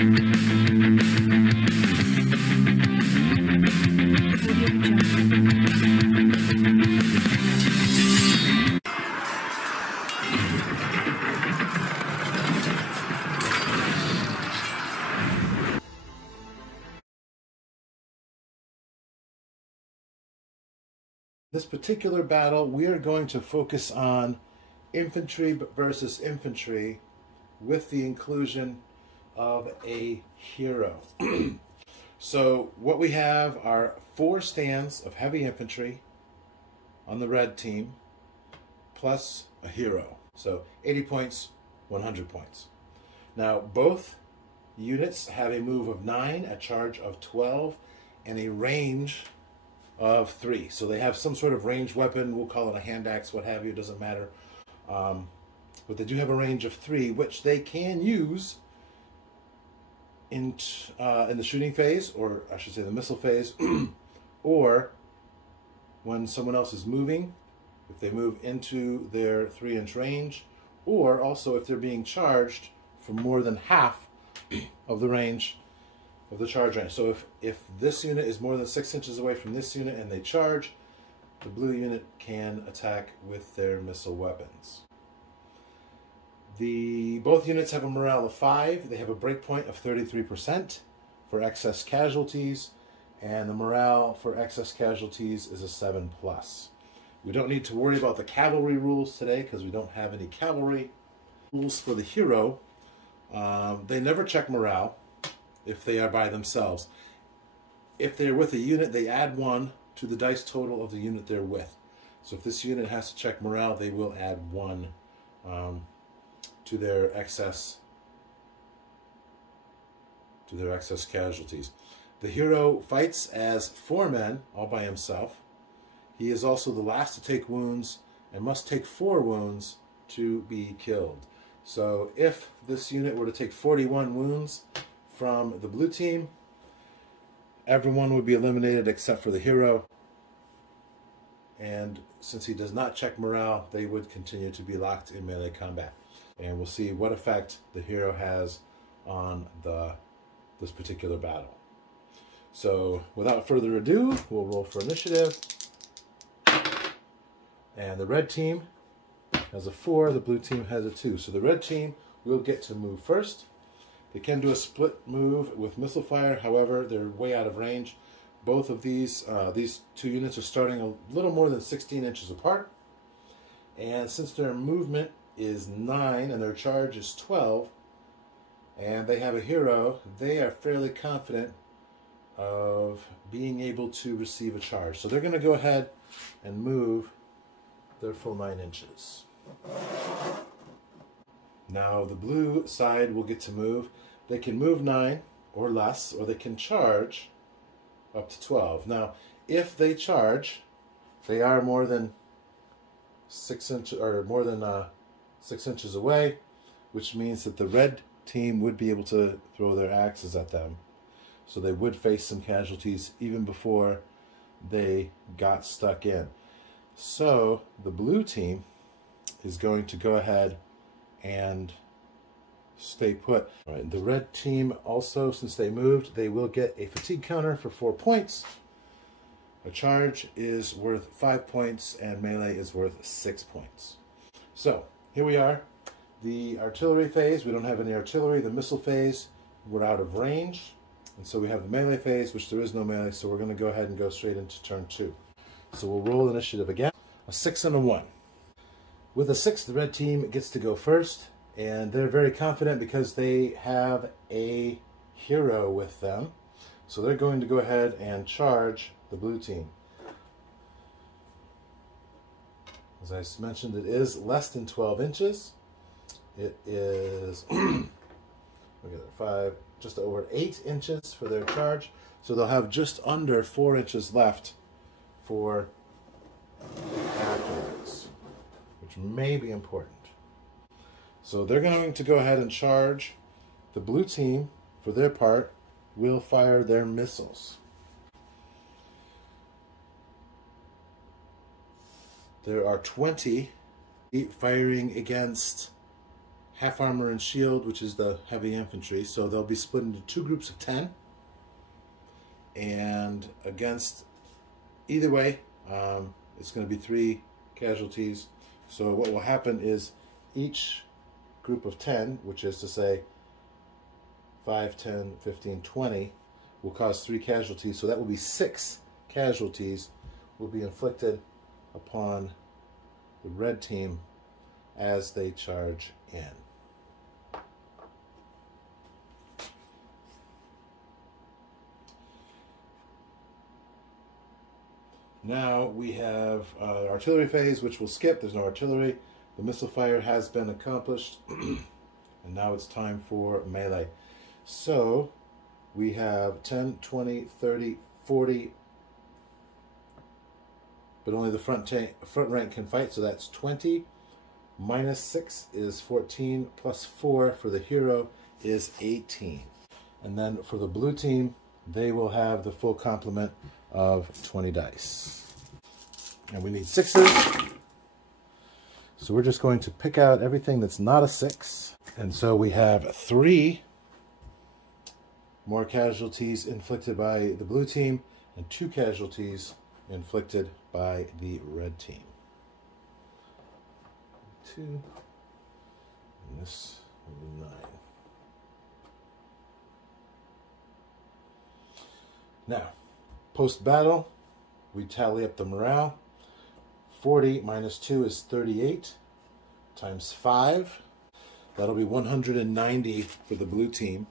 This particular battle, we are going to focus on infantry versus infantry with the inclusion of a hero. So what we have are 4 stands of heavy infantry on the red team, plus a hero. So 80 points, 100 points. Now both units have a move of 9, a charge of 12, and a range of 3. So they have some sort of ranged weapon. We'll call it a hand axe, what have you, it doesn't matter. But they do have a range of 3, which they can use in the shooting phase, or I should say the missile phase, or when someone else is moving, if they move into their 3-inch range, or also if they're being charged for more than half of the range of the charge range. So if this unit is more than 6 inches away from this unit and they charge, the blue unit can attack with their missile weapons. Both units have a morale of 5. They have a breakpoint of 33% for excess casualties, and the morale for excess casualties is a 7+. We don't need to worry about the cavalry rules today because we don't have any cavalry rules for the hero. They never check morale if they are by themselves. If they're with a unit, they add 1 to the dice total of the unit they're with. So if this unit has to check morale, they will add 1 to their excess casualties. The hero fights as 4 men all by himself. He is also the last to take wounds and must take 4 wounds to be killed. So if this unit were to take 41 wounds from the blue team, everyone would be eliminated except for the hero. And since he does not check morale, they would continue to be locked in melee combat. And we'll see what effect the hero has on this particular battle. So without further ado, we'll roll for initiative. And the red team has a 4, the blue team has a 2. So the red team will get to move first. They can do a split move with missile fire, however, they're way out of range. Both of these 2 units are starting a little more than 16 inches apart. And since their movement is 9 and their charge is 12, and they have a hero, they are fairly confident of being able to receive a charge. So they're going to go ahead and move their full 9 inches. Now the blue side will get to move. They can move 9 or less, or they can charge up to 12. Now, if they charge, they are more than 6 inches or more than 6 inches away, which means that the red team would be able to throw their axes at them. So they would face some casualties even before they got stuck in. So the blue team is going to go ahead and stay put. All right, the red team also, since they moved, they will get a fatigue counter for 4 points. A charge is worth 5 points and melee is worth 6 points. So here we are. The artillery phase, we don't have any artillery. The missile phase, we're out of range. And so we have the melee phase, which there is no melee, so we're going to go ahead and go straight into turn 2. So we'll roll initiative again. A 6 and a 1. With a 6, the red team gets to go first, and they're very confident because they have a hero with them. So they're going to go ahead and charge the blue team. As I mentioned, it is less than 12 inches. It is look at that, just over 8 inches for their charge. So they'll have just under 4 inches left for afterwards, which may be important. So they're going to go ahead and charge. The blue team, for their part, will fire their missiles. There are 20 firing against half armor and shield, which is the heavy infantry. So they'll be split into 2 groups of 10. And against either way, it's going to be 3 casualties. So what will happen is each group of 10, which is to say 5, 10, 15, 20, will cause 3 casualties. So that will be 6 casualties will be inflicted upon the red team as they charge in. Now we have artillery phase, which we'll skip. There's no artillery. The missile fire has been accomplished. And now it's time for melee. So we have 10, 20, 30, 40, but only the front rank can fight, so that's 20. Minus 6 is 14, plus 4 for the hero is 18. And then for the blue team, they will have the full complement of 20 dice. And we need 6s. So we're just going to pick out everything that's not a 6. And so we have 3 more casualties inflicted by the blue team and 2 casualties inflicted by the red team. 2, and this will be 9. Now, post-battle, we tally up the morale. 40 minus 2 is 38, times 5. That'll be 190 for the blue team.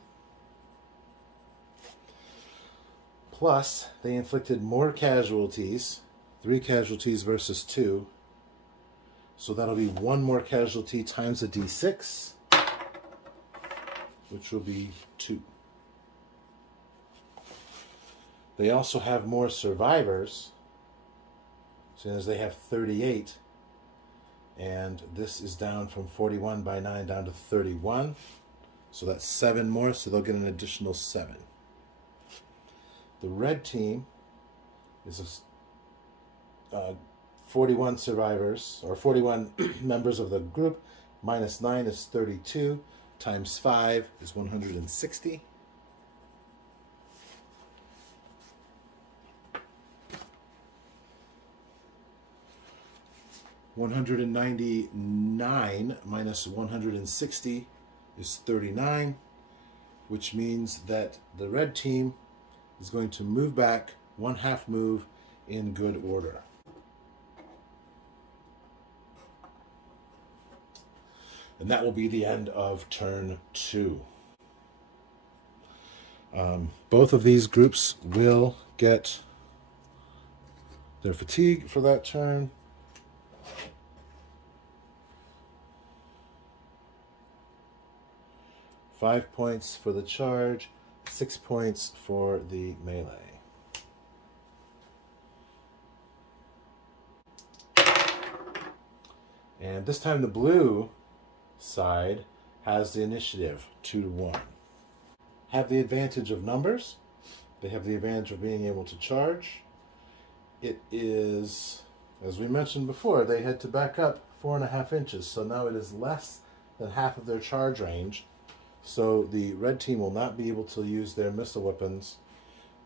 Plus, they inflicted more casualties, 3 casualties versus 2. So that'll be 1 more casualty times a d6, which will be 2. They also have more survivors, seeing as they have 38, and this is down from 41 by 9 down to 31. So that's 7 more, so they'll get an additional 7. The red team is 41 survivors, or 41 members of the group, minus 9 is 32, times 5 is 160. $199 minus 160 is 39, which means that the red team is going to move back 1/2 move in good order. And that will be the end of turn 2. Both of these groups will get their fatigue for that turn. Five points for the charge, 6 points for the melee. And this time the blue side has the initiative, 2-1. Have the advantage of numbers. They have the advantage of being able to charge. It is, as we mentioned before, they had to back up 4.5 inches, so now it is less than half of their charge range. So the red team will not be able to use their missile weapons.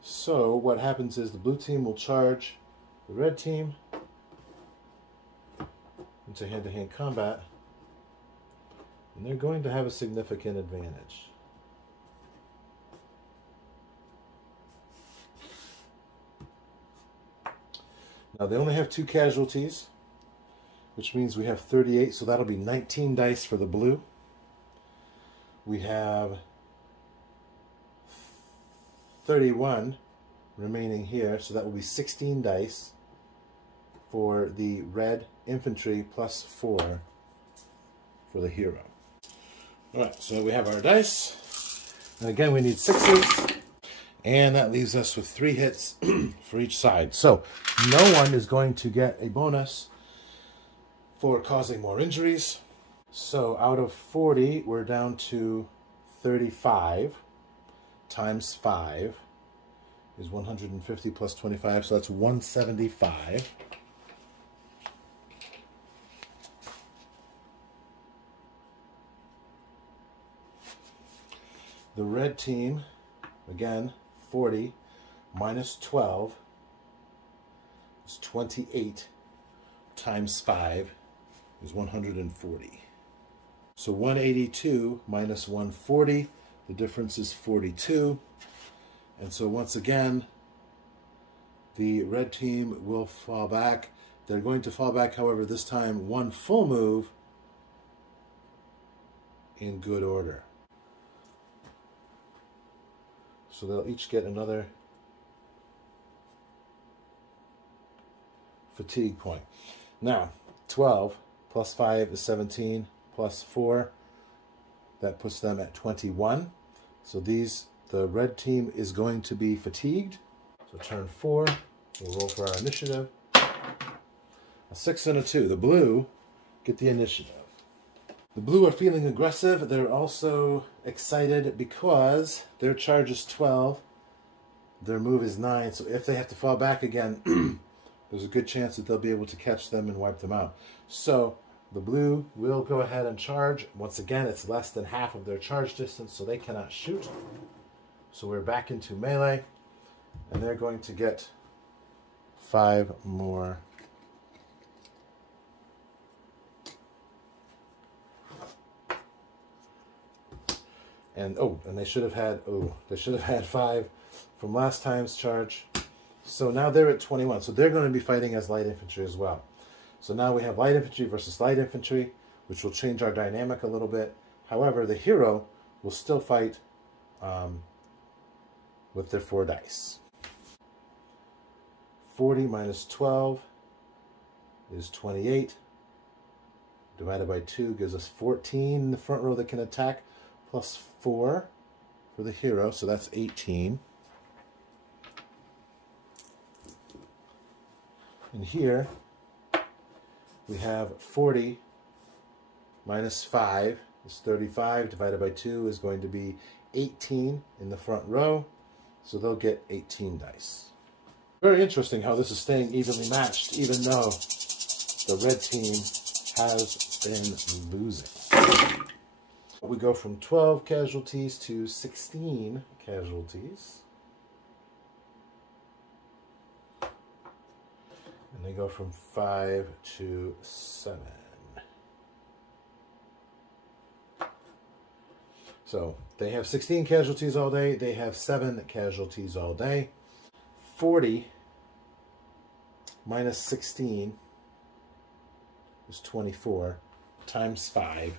So what happens is the blue team will charge the red team into hand-to-hand combat, and they're going to have a significant advantage. Now they only have 2 casualties, which means we have 38, so that'll be 19 dice for the blue. We have 31 remaining here, so that will be 16 dice for the red infantry, plus 4 for the hero. Alright, so we have our dice, and again we need 6s, and that leaves us with 3 hits for each side. So no one is going to get a bonus for causing more injuries. So out of 40, we're down to 35 times 5 is 150 plus 25, so that's 175. The red team, again, 40 minus 12 is 28 times 5 is 140. So 182 minus 140, the difference is 42. And so once again, the red team will fall back. They're going to fall back, however, this time one full move in good order. So they'll each get another fatigue point. Now, 12 plus 5 is 17, plus 4, that puts them at 21. So the red team is going to be fatigued. So turn 4, we'll roll for our initiative. A 6 and a 2. The blue get the initiative. The blue are feeling aggressive. They're also excited because their charge is 12. Their move is 9. So if they have to fall back again, there's a good chance that they'll be able to catch them and wipe them out. So the blue will go ahead and charge. Once again, it's less than half of their charge distance, so they cannot shoot. So we're back into melee, and they're going to get 5 more. And they should have had 5 from last time's charge. So now they're at 21. So they're going to be fighting as light infantry as well. So now we have light infantry versus light infantry, which will change our dynamic a little bit. However, the hero will still fight with their 4 dice. 40 minus 12 is 28. Divided by 2 gives us 14 in the front row that can attack, plus 4 for the hero, so that's 18. And here we have 40 minus 5 is 35. Divided by 2 is going to be 18 in the front row, so they'll get 18 dice. Very interesting how this is staying evenly matched, even though the red team has been losing. We go from 12 casualties to 16 casualties. And they go from 5 to 7. So they have 16 casualties all day. They have 7 casualties all day. 40 minus 16 is 24 times 5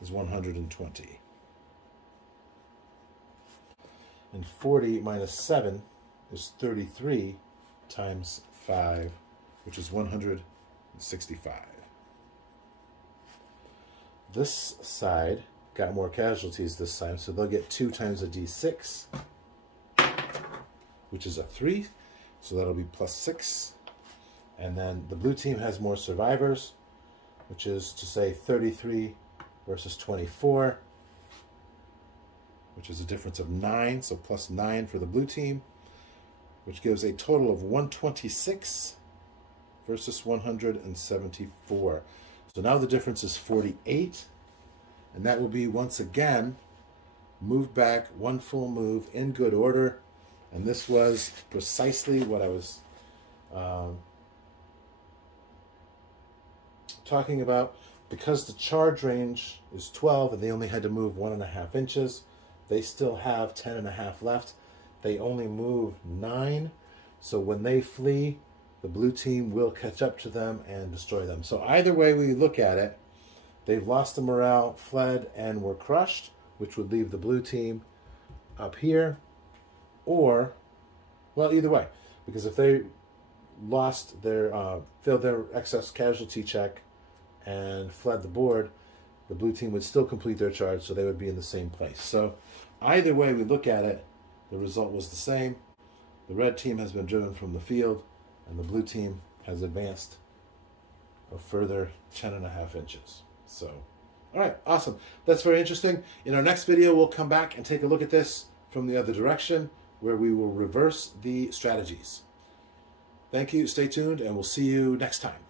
is 120. And 40 minus 7 is 33 times 5, which is 165. This side got more casualties this time, so they'll get 2 times a d6, which is a 3, so that'll be plus 6. And then the blue team has more survivors, which is to say 33 versus 24, which is a difference of 9, so plus 9 for the blue team, which gives a total of 126 versus 174. So now the difference is 48, and that will be once again moved back one full move in good order. And this was precisely what I was talking about. Because the charge range is 12 and they only had to move 1.5 inches, they still have 10.5 left. They only move 9, so when they flee, the blue team will catch up to them and destroy them. So either way we look at it, they've lost the morale, fled, and were crushed, which would leave the blue team up here. Or, well, either way, because if they lost their, failed their excess casualty check and fled the board, the blue team would still complete their charge, so they would be in the same place. So either way we look at it, the result was the same. The red team has been driven from the field, and the blue team has advanced a further 10.5 inches. So, all right, awesome. That's very interesting. In our next video, we'll come back and take a look at this from the other direction, where we will reverse the strategies. Thank you, stay tuned, and we'll see you next time.